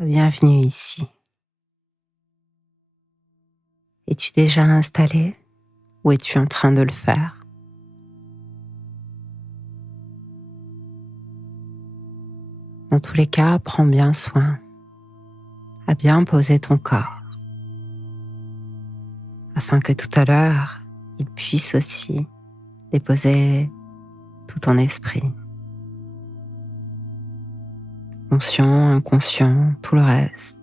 Bienvenue ici. Es-tu déjà installé ou es-tu en train de le faire? Dans tous les cas, prends bien soin à bien poser ton corps afin que tout à l'heure, il puisse aussi déposer tout ton esprit, conscient, inconscient, tout le reste.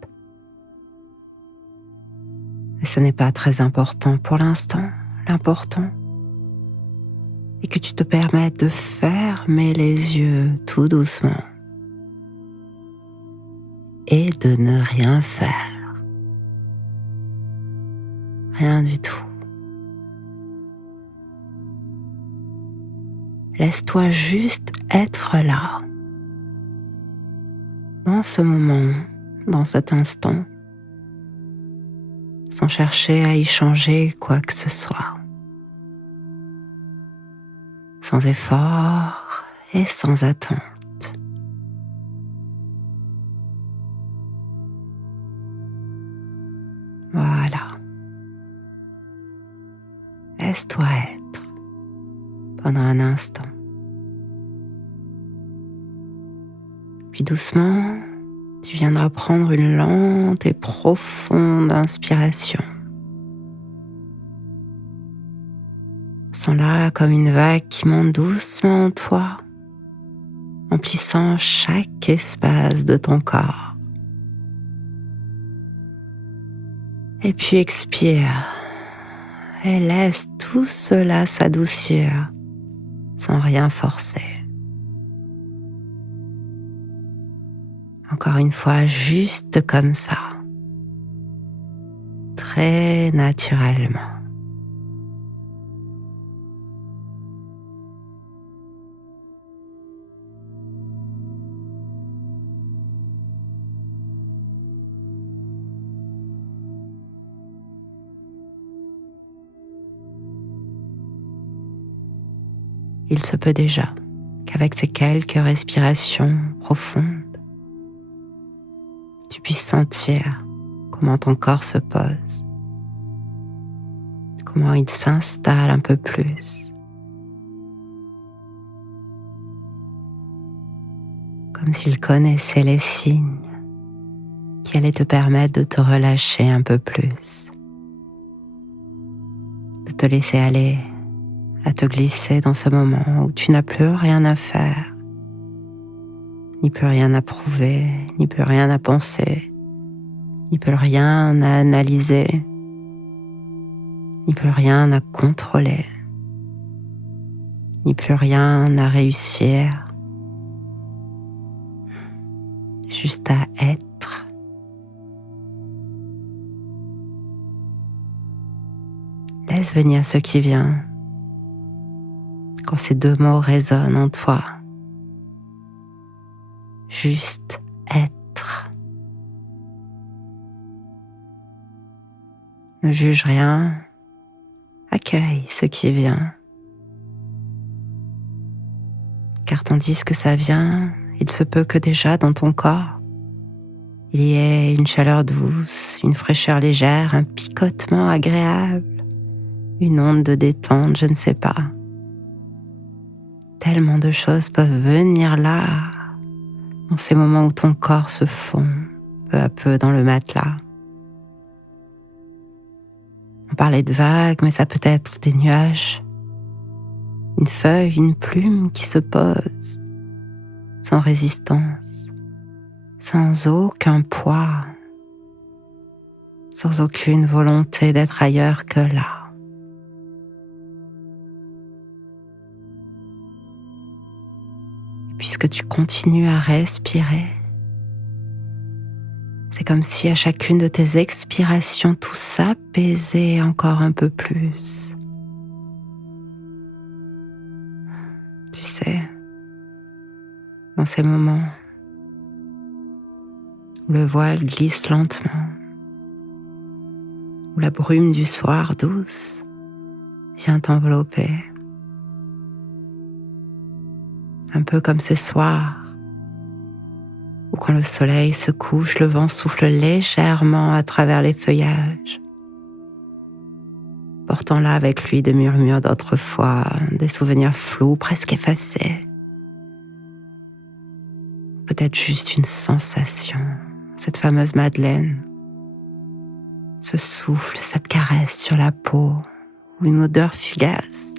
Et ce n'est pas très important pour l'instant. L'important est que tu te permettes de fermer les yeux tout doucement et de ne rien faire. Rien du tout. Laisse-toi juste être là, dans ce moment, dans cet instant, sans chercher à y changer quoi que ce soit, sans effort et sans attente. Voilà. Laisse-toi être pendant un instant. Puis doucement, tu viendras prendre une lente et profonde inspiration. Sens-la comme une vague qui monte doucement en toi, emplissant chaque espace de ton corps. Et puis expire et laisse tout cela s'adoucir sans rien forcer. Encore une fois, juste comme ça, très naturellement. Il se peut déjà qu'avec ces quelques respirations profondes, tu puisses sentir comment ton corps se pose, comment il s'installe un peu plus, comme s'il connaissait les signes qui allaient te permettre de te relâcher un peu plus, de te laisser aller, à te glisser dans ce moment où tu n'as plus rien à faire, ni plus rien à prouver, ni plus rien à penser, ni plus rien à analyser, ni plus rien à contrôler, ni plus rien à réussir, juste à être. Laisse venir ce qui vient quand ces deux mots résonnent en toi. Juste être. Ne juge rien, accueille ce qui vient. Car tandis que ça vient, il se peut que déjà dans ton corps, il y ait une chaleur douce, une fraîcheur légère, un picotement agréable, une onde de détente, je ne sais pas. Tellement de choses peuvent venir là, dans ces moments où ton corps se fond peu à peu dans le matelas. On parlait de vagues, mais ça peut être des nuages, une feuille, une plume qui se pose, sans résistance, sans aucun poids, sans aucune volonté d'être ailleurs que là. Puisque tu continues à respirer, c'est comme si à chacune de tes expirations, tout s'apaisait encore un peu plus. Tu sais, dans ces moments où le voile glisse lentement, où la brume du soir douce vient t'envelopper, un peu comme ces soirs où quand le soleil se couche, le vent souffle légèrement à travers les feuillages, portant là avec lui des murmures d'autrefois, des souvenirs flous, presque effacés. Peut-être juste une sensation, cette fameuse Madeleine, ce souffle, cette caresse sur la peau, ou une odeur fugace.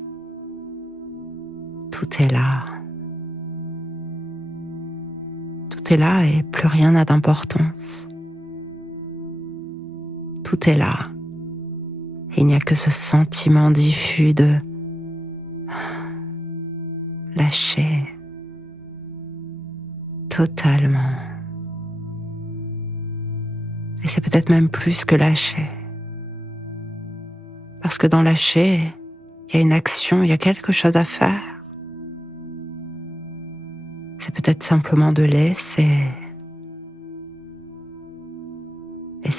Tout est là. Tout est là et plus rien n'a d'importance. Tout est là. Et il n'y a que ce sentiment diffus de lâcher totalement. Et c'est peut-être même plus que lâcher. Parce que dans lâcher, il y a une action, il y a quelque chose à faire. C'est peut-être simplement de laisser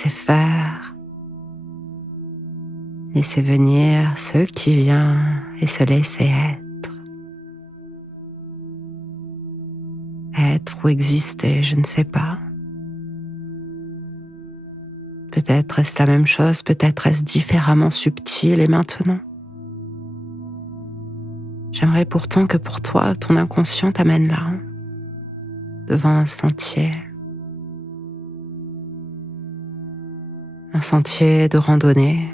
faire, laisser venir ce qui vient et se laisser être. Être ou exister, je ne sais pas. Peut-être est-ce la même chose, peut-être est-ce différemment subtil et maintenant. J'aimerais pourtant que pour toi, ton inconscient t'amène là, devant un sentier de randonnée,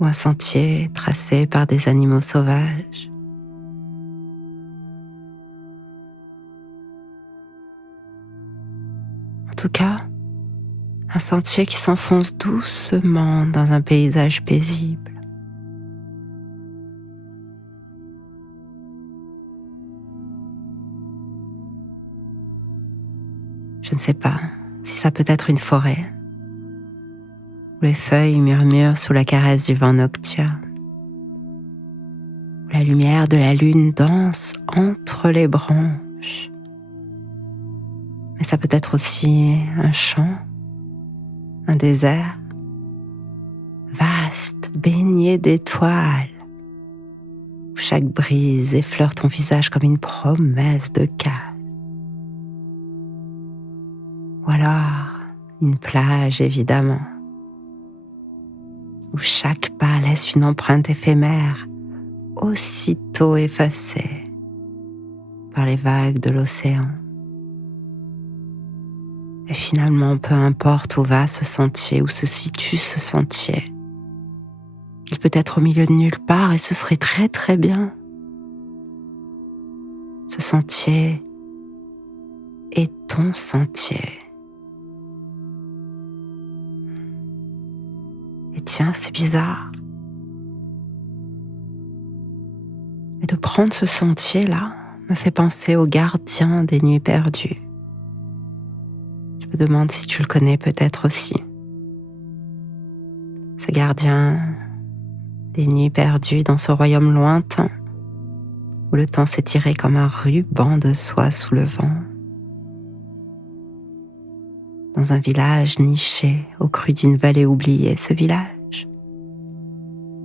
ou un sentier tracé par des animaux sauvages. En tout cas, un sentier qui s'enfonce doucement dans un paysage paisible. Je ne sais pas si ça peut être une forêt, où les feuilles murmurent sous la caresse du vent nocturne, où la lumière de la lune danse entre les branches. Mais ça peut être aussi un champ, un désert, vaste, baigné d'étoiles, où chaque brise effleure ton visage comme une promesse de calme. Ou alors, une plage évidemment, où chaque pas laisse une empreinte éphémère, aussitôt effacée par les vagues de l'océan. Et finalement, peu importe où va ce sentier, où se situe ce sentier, il peut être au milieu de nulle part et ce serait très très bien. Ce sentier est ton sentier. Et tiens, c'est bizarre. Mais de prendre ce sentier-là me fait penser au gardien des nuits perdues. Je me demande si tu le connais peut-être aussi. Ce gardien des nuits perdues dans ce royaume lointain, où le temps s'étirait comme un ruban de soie sous le vent. Dans un village niché au cru d'une vallée oubliée, ce village,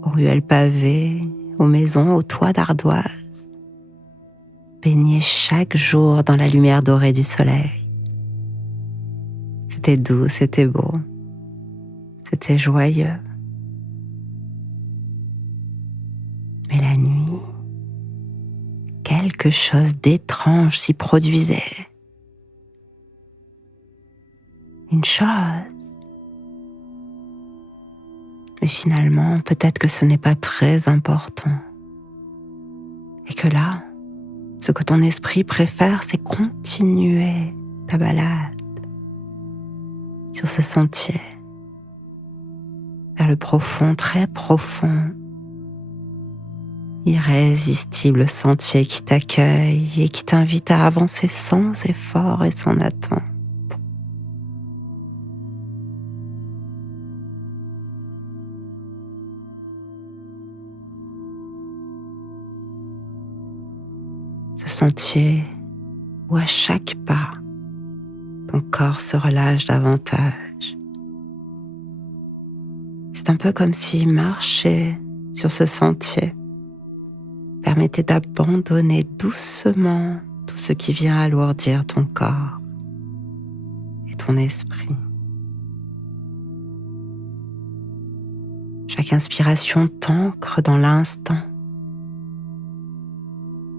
aux ruelles pavées, aux maisons, aux toits d'ardoise, baigné chaque jour dans la lumière dorée du soleil. C'était doux, c'était beau, c'était joyeux. Mais la nuit, quelque chose d'étrange s'y produisait. Une chose. Mais finalement, peut-être que ce n'est pas très important. Et que là, ce que ton esprit préfère, c'est continuer ta balade sur ce sentier, vers le profond, très profond, irrésistible sentier qui t'accueille et qui t'invite à avancer sans effort et sans attente. Ce sentier où à chaque pas, ton corps se relâche davantage. C'est un peu comme s'il marchait sur ce sentier permettez d'abandonner doucement tout ce qui vient alourdir ton corps et ton esprit. Chaque inspiration t'ancre dans l'instant.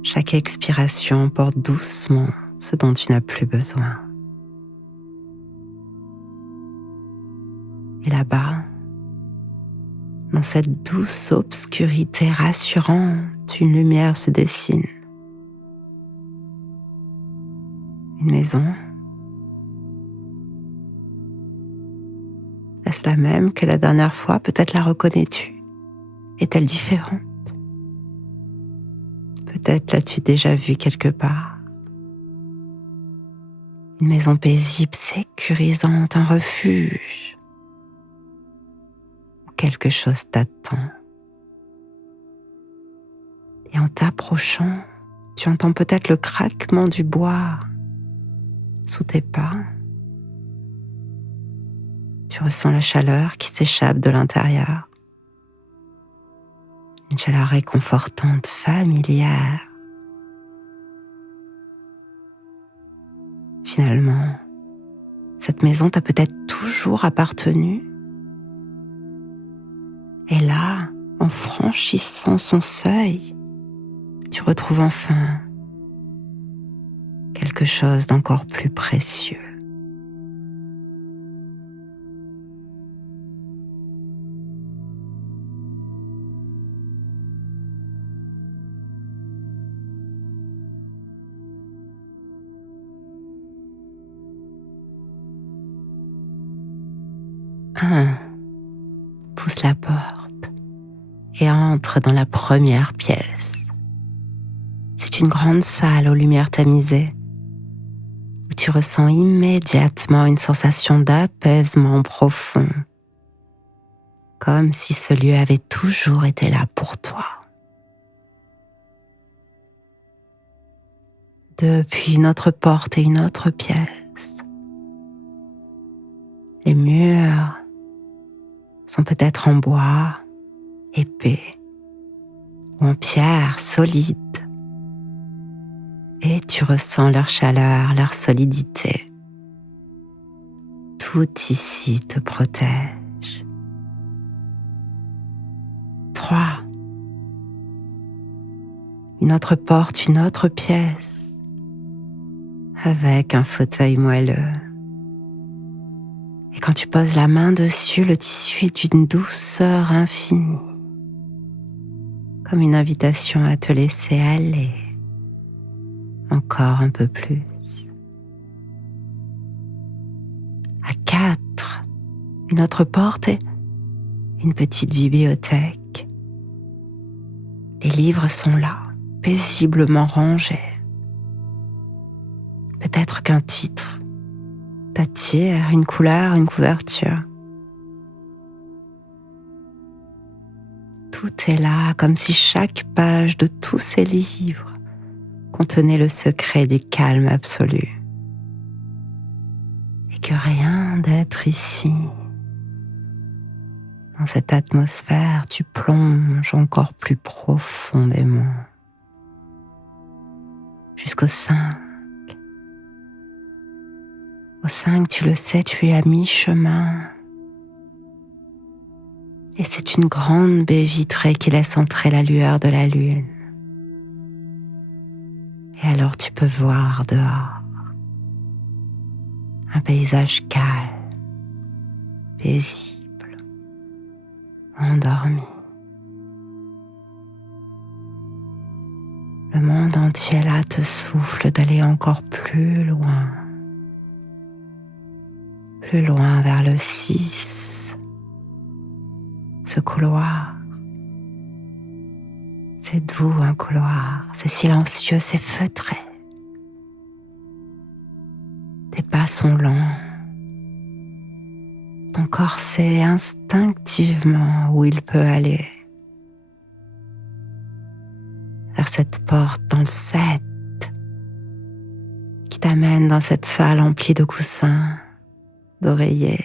Chaque expiration porte doucement ce dont tu n'as plus besoin. Et là-bas, dans cette douce obscurité rassurante, une lumière se dessine. Une maison. Est-ce la même que la dernière fois? Peut-être la reconnais-tu? Est-elle différente? Peut-être l'as-tu déjà vue quelque part. Une maison paisible, sécurisante, un refuge. Quelque chose t'attend. Et en t'approchant, tu entends peut-être le craquement du bois sous tes pas. Tu ressens la chaleur qui s'échappe de l'intérieur. Une chaleur réconfortante, familière. Finalement, cette maison t'a peut-être toujours appartenu. Et là, en franchissant son seuil, tu retrouves enfin quelque chose d'encore plus précieux. Pousse la porte et entre dans la première pièce. C'est une grande salle aux lumières tamisées où tu ressens immédiatement une sensation d'apaisement profond, comme si ce lieu avait toujours été là pour toi. Depuis une autre porte et une autre pièce, les murs sont peut-être en bois, épais, ou en pierre solide. Et tu ressens leur chaleur, leur solidité. Tout ici te protège. 3. Une autre porte, une autre pièce, avec un fauteuil moelleux. Et quand tu poses la main dessus, le tissu est d'une douceur infinie, comme une invitation à te laisser aller encore un peu plus. À 4, une autre porte et une petite bibliothèque. Les livres sont là, paisiblement rangés. Peut-être qu'un titre t'attire, une couleur, une couverture. Tout est là, comme si chaque page de tous ces livres contenait le secret du calme absolu. Et que rien d'être ici. Dans cette atmosphère, tu plonges encore plus profondément. Jusqu'au 5. Au 5, tu le sais, tu es à mi-chemin. Et c'est une grande baie vitrée qui laisse entrer la lueur de la lune. Et alors tu peux voir dehors un paysage calme, paisible, endormi. Le monde entier là te souffle d'aller encore plus loin vers le 6. Ce couloir, c'est doux un couloir, c'est silencieux, c'est feutré. Tes pas sont lents. Ton corps sait instinctivement où il peut aller. Vers cette porte dans le 7 qui t'amène dans cette salle emplie de coussins, d'oreillers.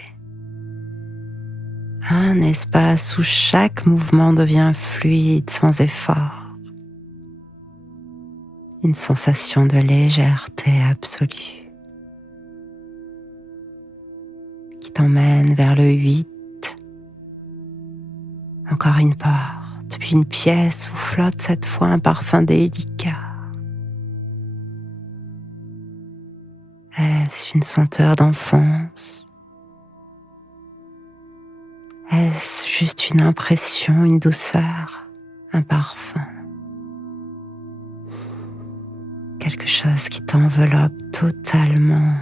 Un espace où chaque mouvement devient fluide sans effort. une sensation de légèreté absolue qui t'emmène vers le 8. Encore une porte, puis une pièce où flotte cette fois un parfum délicat. Est-ce une senteur d'enfance? Est-ce juste une impression, une douceur, un parfum? Quelque chose qui t'enveloppe totalement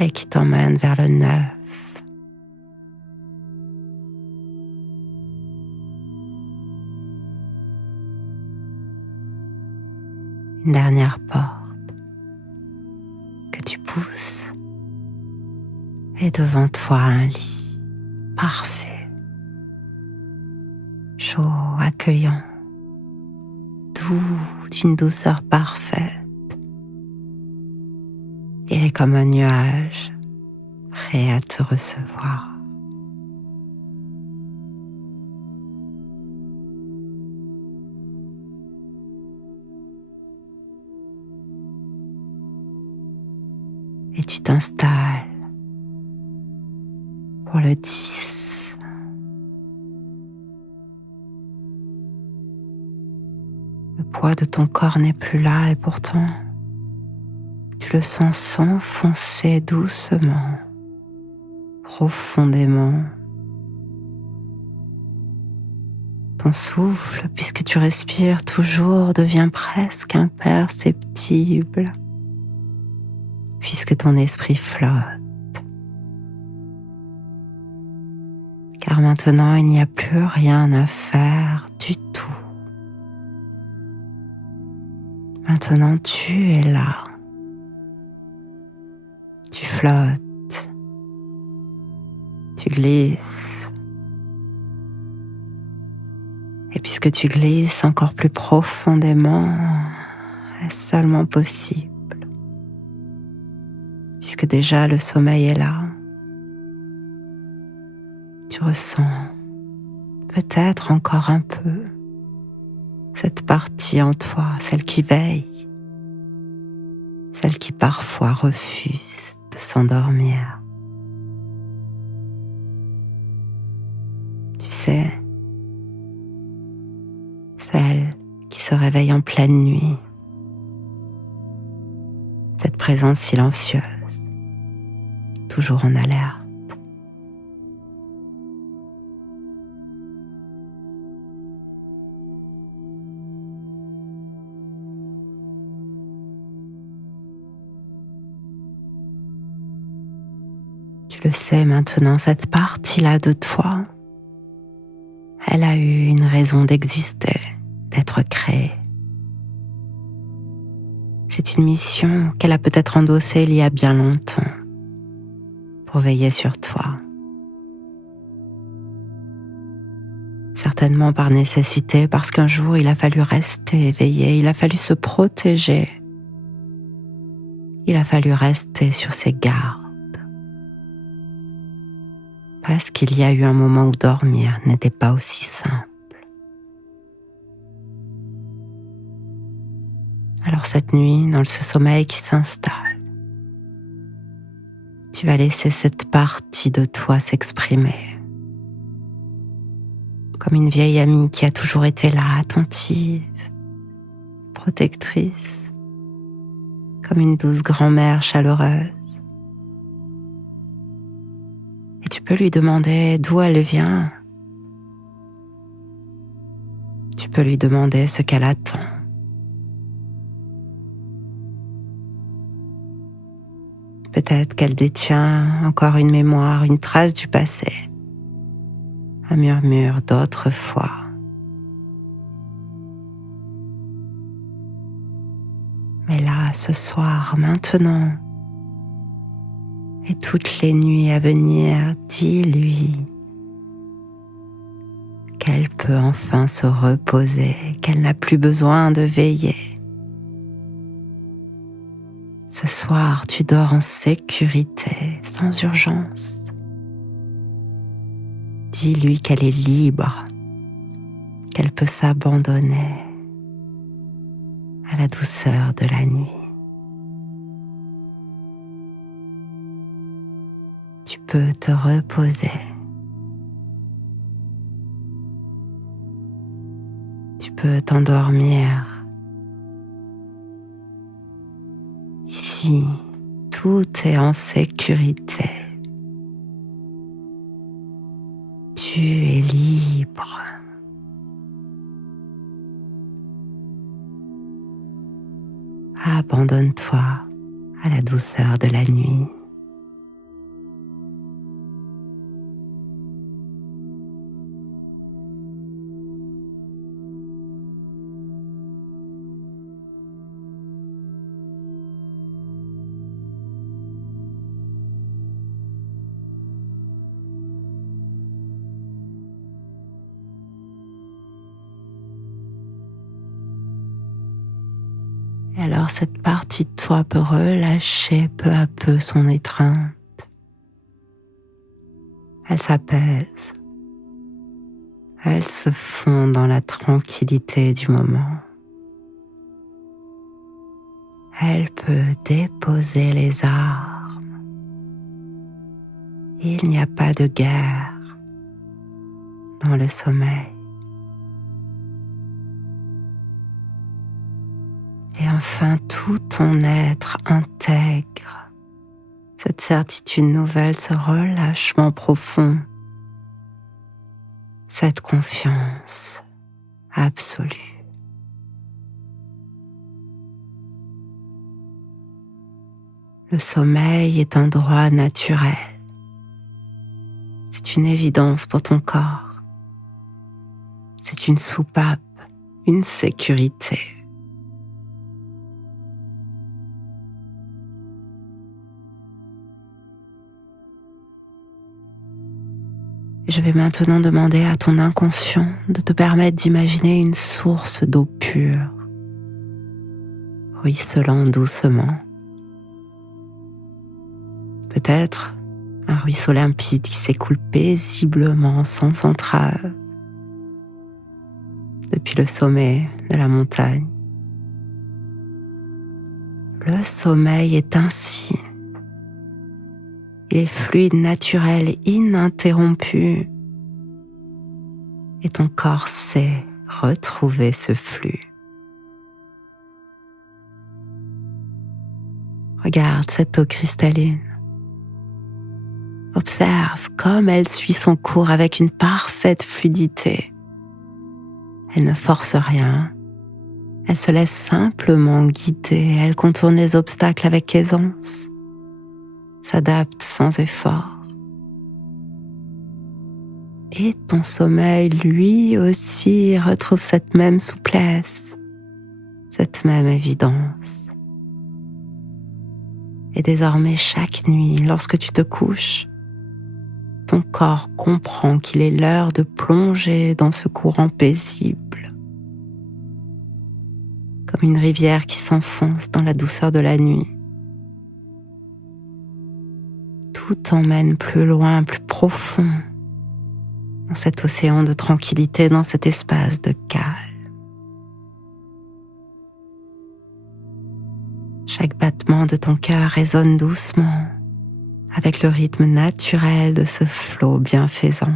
et qui t'emmène vers le neuf. Une dernière porte que tu pousses et devant toi un lit parfait, chaud, accueillant, doux, d'une douceur parfaite. Il est comme un nuage, prêt à te recevoir. Et tu t'installes pour le 10. Le poids de ton corps n'est plus là et pourtant tu le sens s'enfoncer doucement, profondément. Ton souffle, puisque tu respires toujours, devient presque imperceptible, puisque ton esprit flotte. Car maintenant, il n'y a plus rien à faire du tout. Maintenant, tu es là. Tu flottes. Tu glisses. Et puisque tu glisses encore plus profondément, est-ce seulement possible? Puisque déjà le sommeil est là, tu ressens peut-être encore un peu cette partie en toi, celle qui veille, celle qui parfois refuse de s'endormir. Tu sais, celle qui se réveille en pleine nuit, cette présence silencieuse, toujours en alerte. Tu le sais maintenant, cette partie-là de toi, elle a eu une raison d'exister, d'être créée. C'est une mission qu'elle a peut-être endossée il y a bien longtemps pour veiller sur toi. Certainement par nécessité, parce qu'un jour il a fallu rester éveillé, il a fallu se protéger, il a fallu rester sur ses gardes. Parce qu'il y a eu un moment où dormir n'était pas aussi simple. Alors cette nuit, dans ce sommeil qui s'installe, tu vas laisser cette partie de toi s'exprimer. Comme une vieille amie qui a toujours été là, attentive, protectrice, comme une douce grand-mère chaleureuse. Et tu peux lui demander d'où elle vient. Tu peux lui demander ce qu'elle attend. Peut-être qu'elle détient encore une mémoire, une trace du passé, un murmure d'autrefois. Mais là, ce soir, maintenant, et toutes les nuits à venir, dis-lui qu'elle peut enfin se reposer, qu'elle n'a plus besoin de veiller. Ce soir, tu dors en sécurité, sans urgence. Dis-lui qu'elle est libre, qu'elle peut s'abandonner à la douceur de la nuit. Tu peux te reposer. Tu peux t'endormir. Ici, tout est en sécurité. Tu es libre. Abandonne-toi à la douceur de la nuit. Et alors cette partie de toi peut relâcher peu à peu son étreinte. Elle s'apaise. Elle se fond dans la tranquillité du moment. Elle peut déposer les armes. Il n'y a pas de guerre dans le sommeil. Et enfin, tout ton être intègre cette certitude nouvelle, ce relâchement profond, cette confiance absolue. Le sommeil est un droit naturel. C'est une évidence pour ton corps. C'est une soupape, une sécurité. Je vais maintenant demander à ton inconscient de te permettre d'imaginer une source d'eau pure, ruisselant doucement. Peut-être un ruisseau limpide qui s'écoule paisiblement sans entrave depuis le sommet de la montagne. Le sommeil est ainsi. Il est fluide, naturel, ininterrompu. Et ton corps sait retrouver ce flux. Regarde cette eau cristalline. Observe comme elle suit son cours avec une parfaite fluidité. Elle ne force rien. Elle se laisse simplement guider. Elle contourne les obstacles avec aisance. S'adapte sans effort. Et ton sommeil, lui aussi, retrouve cette même souplesse, cette même évidence. Et désormais, chaque nuit, lorsque tu te couches, ton corps comprend qu'il est l'heure de plonger dans ce courant paisible, comme une rivière qui s'enfonce dans la douceur de la nuit. Tout t'emmène plus loin, plus profond, dans cet océan de tranquillité, dans cet espace de calme. Chaque battement de ton cœur résonne doucement avec le rythme naturel de ce flot bienfaisant.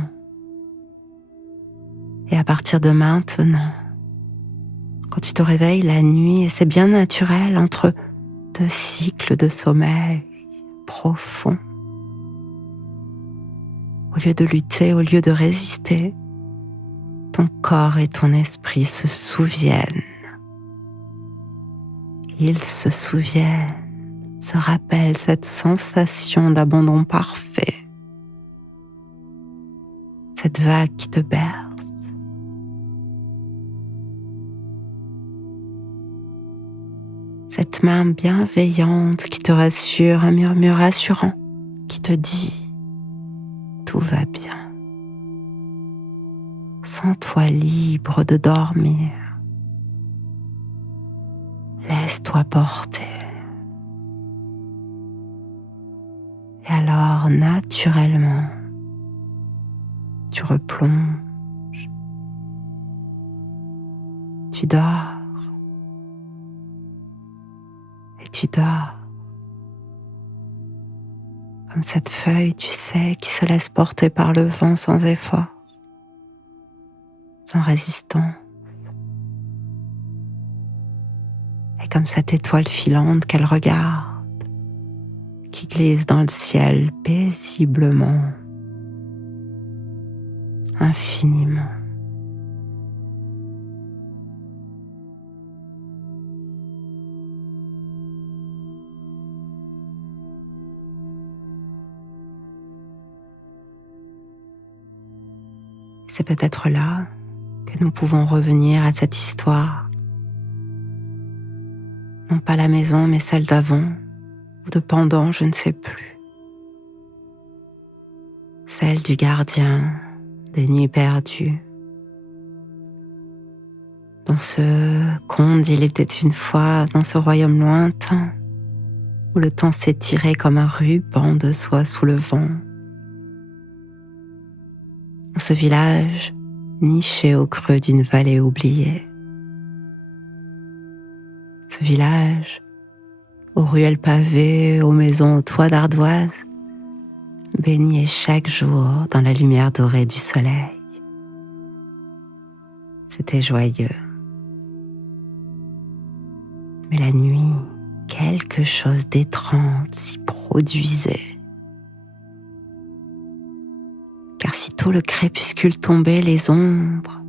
Et à partir de maintenant, quand tu te réveilles la nuit, et c'est bien naturel entre deux cycles de sommeil profond, au lieu de lutter, au lieu de résister, ton corps et ton esprit se souviennent. Ils se souviennent, se rappellent cette sensation d'abandon parfait, cette vague qui te berce. Cette main bienveillante qui te rassure, un murmure rassurant qui te dit tout va bien. Sens-toi libre de dormir. Laisse-toi porter. Et alors, naturellement, tu replonges. Tu dors. tu dors. Comme cette feuille, tu sais, qui se laisse porter par le vent sans effort, sans résistance. Et comme cette étoile filante qu'elle regarde, qui glisse dans le ciel paisiblement, infiniment. C'est peut-être là que nous pouvons revenir à cette histoire. Non pas la maison, mais celle d'avant, ou de pendant, je ne sais plus. Celle du gardien des nuits perdues. Dans ce conte, il était une fois, dans ce royaume lointain, où le temps s'étirait comme un ruban de soie sous le vent. Dans ce village, niché au creux d'une vallée oubliée. Ce village, aux ruelles pavées, aux maisons aux toits d'ardoise, baignait chaque jour dans la lumière dorée du soleil. C'était joyeux. Mais la nuit, quelque chose d'étrange s'y produisait. Car sitôt le crépuscule tombait, les ombres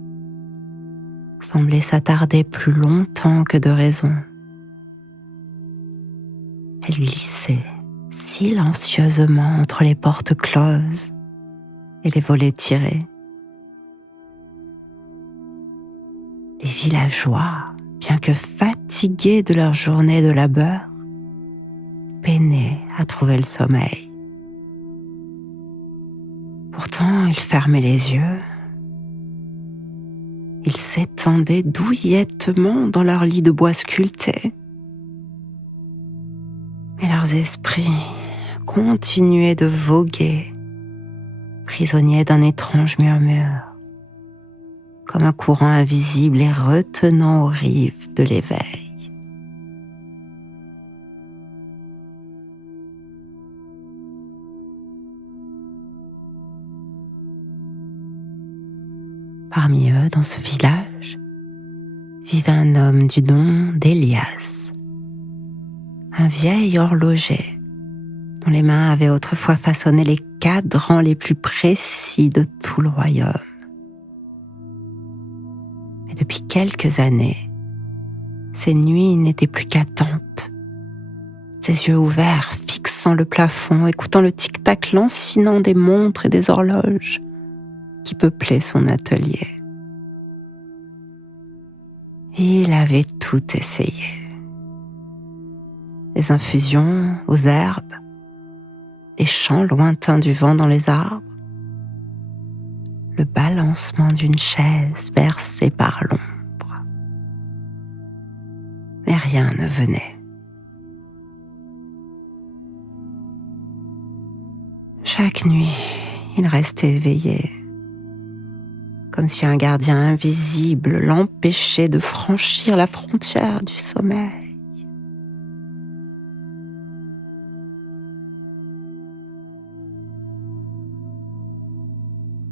semblaient s'attarder plus longtemps que de raison. Elles glissaient silencieusement entre les portes closes et les volets tirés. Les villageois, bien que fatigués de leur journée de labeur, peinaient à trouver le sommeil. Pourtant, ils fermaient les yeux. Ils s'étendaient douillettement dans leur lit de bois sculpté. Mais leurs esprits continuaient de voguer, prisonniers d'un étrange murmure, comme un courant invisible les retenant aux rives de l'éveil. Parmi eux, dans ce village, vivait un homme du nom d'Élias, un vieil horloger dont les mains avaient autrefois façonné les cadrans les plus précis de tout le royaume. Mais depuis quelques années, ses nuits n'étaient plus qu'attentes, ses yeux ouverts, fixant le plafond, écoutant le tic-tac lancinant des montres et des horloges qui peuplaient son atelier. Il avait tout essayé. Les infusions aux herbes, les chants lointains du vent dans les arbres, le balancement d'une chaise bercée par l'ombre. Mais rien ne venait. Chaque nuit, il restait éveillé, comme si un gardien invisible l'empêchait de franchir la frontière du sommeil.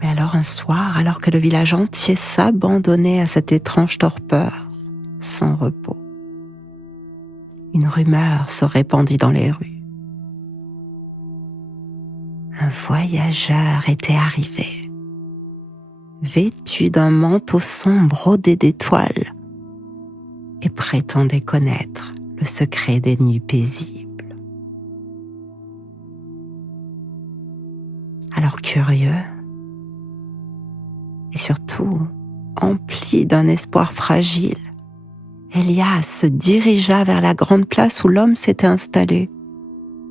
Mais alors un soir, alors que le village entier s'abandonnait à cette étrange torpeur, sans repos, une rumeur se répandit dans les rues. Un voyageur était arrivé, vêtu d'un manteau sombre brodé d'étoiles, et prétendait connaître le secret des nuits paisibles. Alors curieux, et surtout empli d'un espoir fragile, Élias se dirigea vers la grande place où l'homme s'était installé,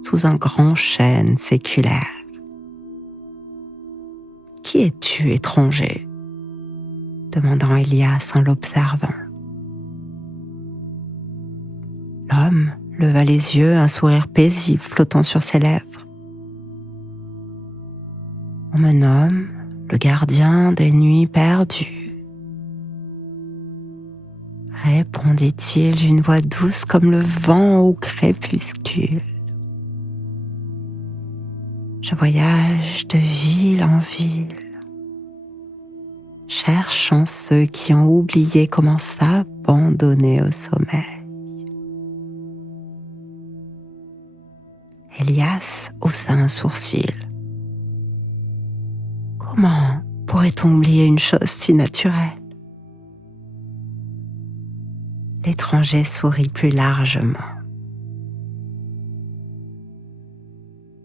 sous un grand chêne séculaire. « Qui es-tu, étranger ?» demanda Élias en l'observant. L'homme leva les yeux, un sourire paisible flottant sur ses lèvres. « On me nomme le gardien des nuits perdues. » répondit-il d'une voix douce comme le vent au crépuscule. Je voyage de ville en ville, cherchant ceux qui ont oublié comment s'abandonner au sommeil. Elias haussa un sourcil. Comment pourrait-on oublier une chose si naturelle? L'étranger sourit plus largement.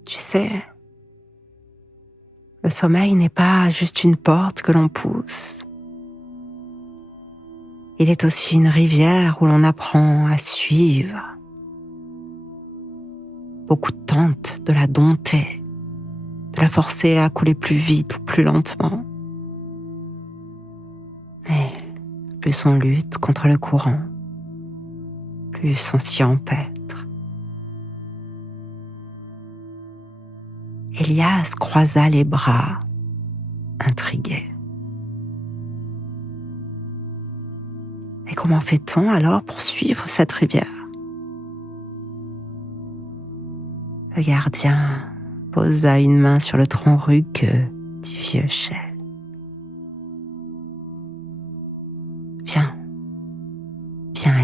Tu sais, le sommeil n'est pas juste une porte que l'on pousse. Il est aussi une rivière où l'on apprend à suivre. Beaucoup tentent de la dompter, de la forcer à couler plus vite ou plus lentement. Mais plus on lutte contre le courant, plus on s'y empêtre. Elias croisa les bras, intrigué. Et comment fait-on alors pour suivre cette rivière? Le gardien posa une main sur le tronc rugueux du vieux chêne. Viens,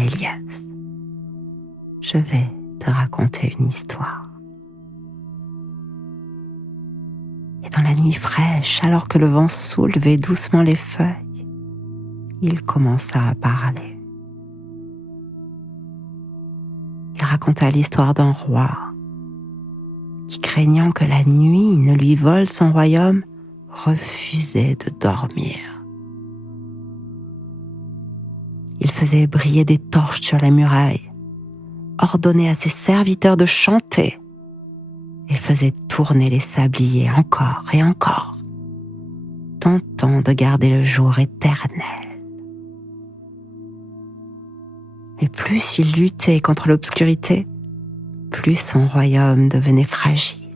Elias, je vais te raconter une histoire. Et dans la nuit fraîche, alors que le vent soulevait doucement les feuilles, il commença à parler. Il raconta l'histoire d'un roi qui, craignant que la nuit ne lui vole son royaume, refusait de dormir. Il faisait briller des torches sur la muraille, ordonnait à ses serviteurs de chanter et faisait tourner les sabliers encore et encore, tentant de garder le jour éternel. Mais plus il luttait contre l'obscurité, plus son royaume devenait fragile.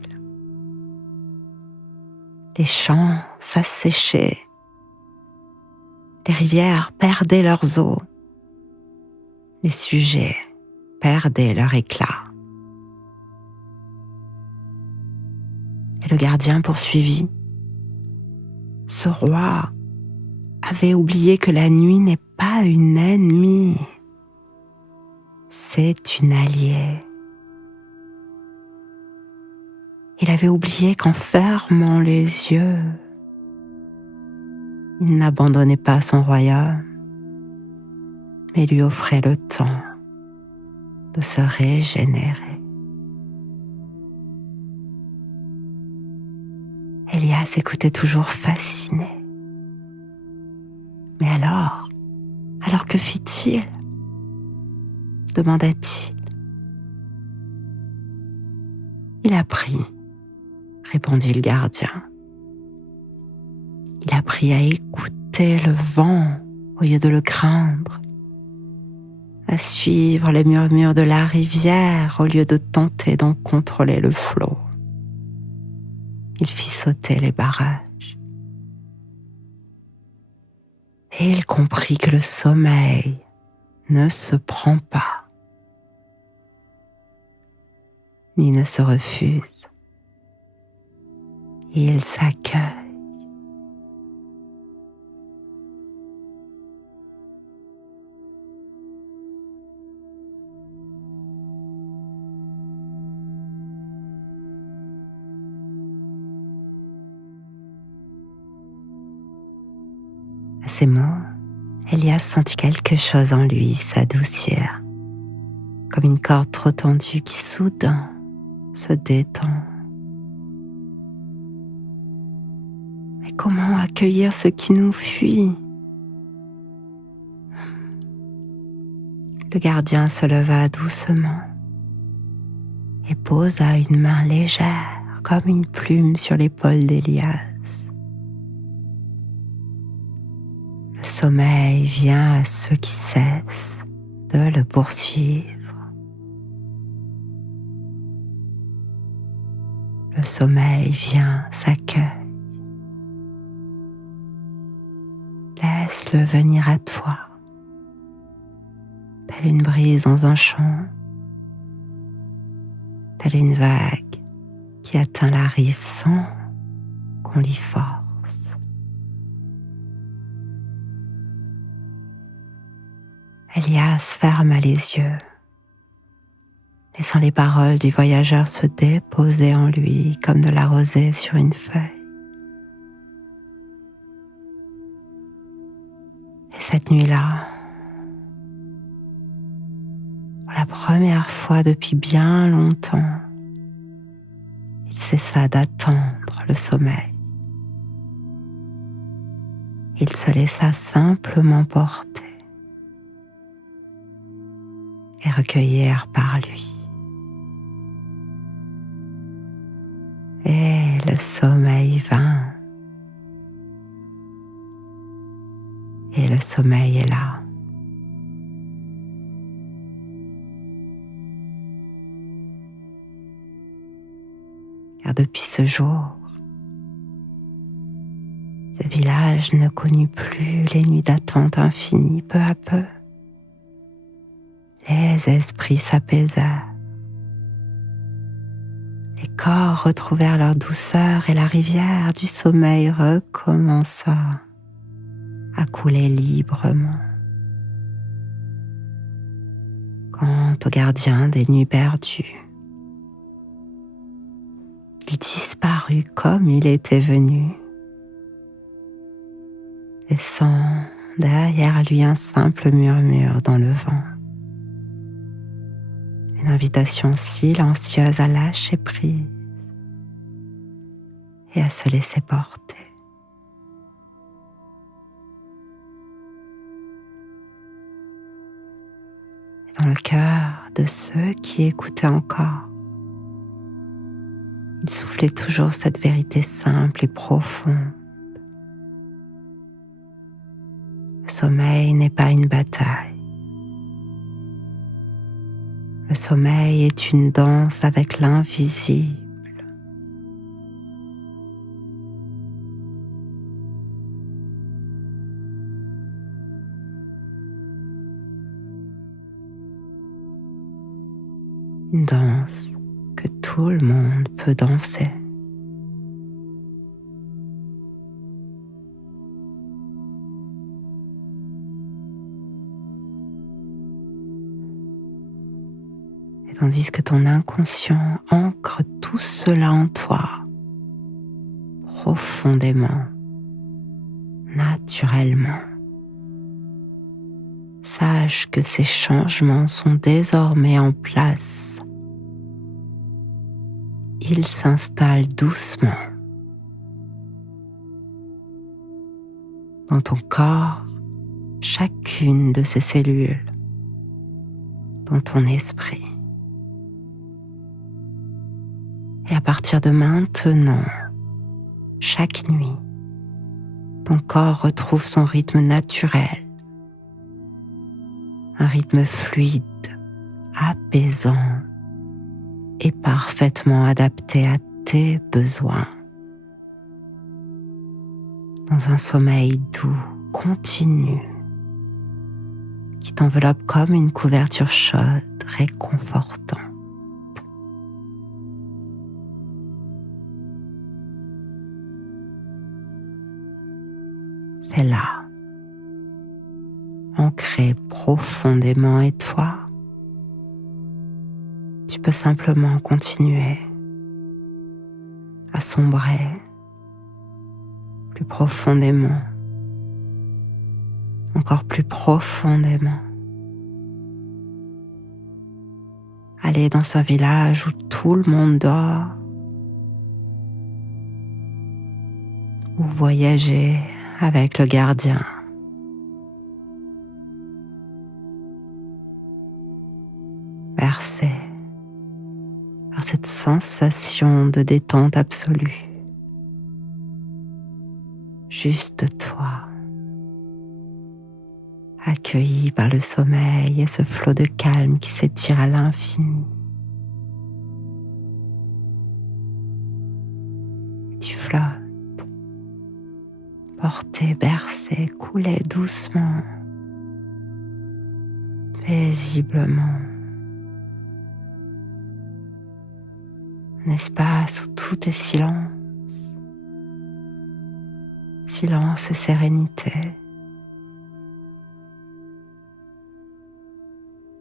Les champs s'asséchaient, les rivières perdaient leurs eaux, les sujets perdaient leur éclat. Et le gardien poursuivit. Ce roi avait oublié que la nuit n'est pas une ennemie, c'est une alliée. Il avait oublié qu'en fermant les yeux, il n'abandonnait pas son royaume, mais lui offrait le temps de se régénérer. Elias écoutait toujours fasciné. Mais alors que fit-il? Demanda-t-il. Il apprit, répondit le gardien. Il apprit à écouter le vent au lieu de le craindre, à suivre les murmures de la rivière au lieu de tenter d'en contrôler le flot. Il fit sauter les barrages. Et il comprit que le sommeil ne se prend pas, ni ne se refuse. Il s'accueille. À ces mots, Elias sentit quelque chose en lui s'adoucir, comme une corde trop tendue qui soudain se détend. Mais comment accueillir ce qui nous fuit? Le gardien se leva doucement et posa une main légère comme une plume sur l'épaule d'Elias. Le sommeil vient à ceux qui cessent de le poursuivre. Le sommeil vient, s'accueille. Laisse-le venir à toi. telle une brise dans un champ, telle une vague qui atteint la rive sans qu'on l'y force. Elias ferma les yeux, laissant les paroles du voyageur se déposer en lui comme de la rosée sur une feuille. Et cette nuit-là, pour la première fois depuis bien longtemps, il cessa d'attendre le sommeil. Il se laissa simplement porter et recueillir par lui. Et le sommeil vint. Et le sommeil est là. Car depuis ce jour, ce village ne connut plus les nuits d'attente infinies. Peu à peu, les esprits s'apaisèrent. Les corps retrouvèrent leur douceur et la rivière du sommeil recommença à couler librement. Quant au gardien des nuits perdues, il disparut comme il était venu, laissant derrière lui un simple murmure dans le vent. Une invitation silencieuse à lâcher prise et à se laisser porter. Et dans le cœur de ceux qui écoutaient encore, il soufflait toujours cette vérité simple et profonde. Le sommeil n'est pas une bataille. Le sommeil est une danse avec l'invisible. Une danse que tout le monde peut danser. Et tandis que ton inconscient ancre tout cela en toi, profondément, naturellement, sache que ces changements sont désormais en place. Ils s'installent doucement dans ton corps, chacune de ces cellules, dans ton esprit. Et à partir de maintenant, chaque nuit, ton corps retrouve son rythme naturel, un rythme fluide, apaisant et parfaitement adapté à tes besoins. Dans un sommeil doux, continu, qui t'enveloppe comme une couverture chaude, réconfortante. C'est là, ancré profondément en toi. Tu peux simplement continuer à sombrer plus profondément, encore plus profondément. Aller dans un village où tout le monde dort, ou voyager avec le gardien. Bercé par cette sensation de détente absolue. Juste toi, accueilli par le sommeil et ce flot de calme qui s'étire à l'infini. Et tu flottes, porté, bercé, coulé doucement. Tu paisiblement. Un espace où tout est silence, silence et sérénité.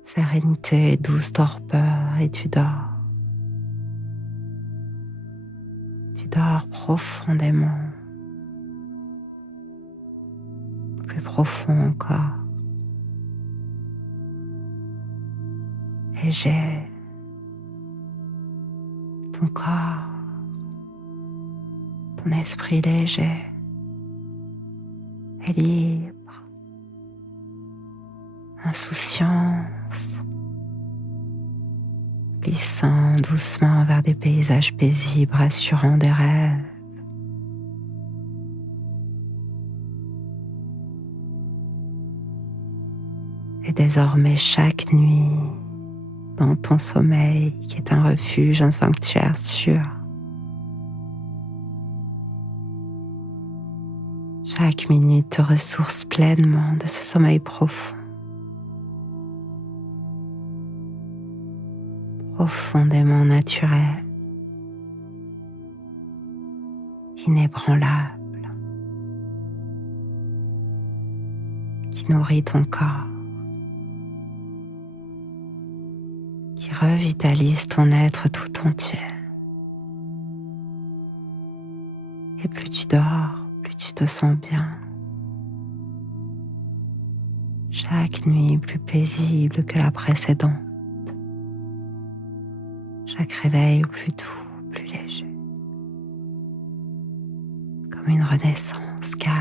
Sérénité et douce torpeur, et tu dors. Tu dors profondément, plus profond encore. Léger, ton corps, ton esprit léger et libre, insouciance, glissant doucement vers des paysages paisibles, rassurant des rêves. Et désormais chaque nuit, dans ton sommeil, qui est un refuge, un sanctuaire sûr, chaque minute te ressource pleinement de ce sommeil profond, profondément naturel, inébranlable, qui nourrit ton corps, qui revitalise ton être tout entier. Et plus tu dors, plus tu te sens bien. Chaque nuit plus paisible que la précédente. Chaque réveil plus doux, plus léger. Comme une renaissance calme,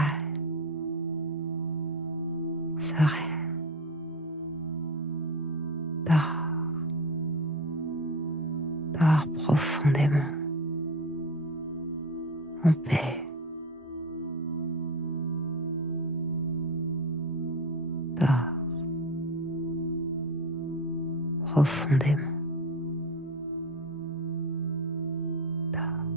sereine. Dors, dors profondément, en paix. Dors profondément. Dors.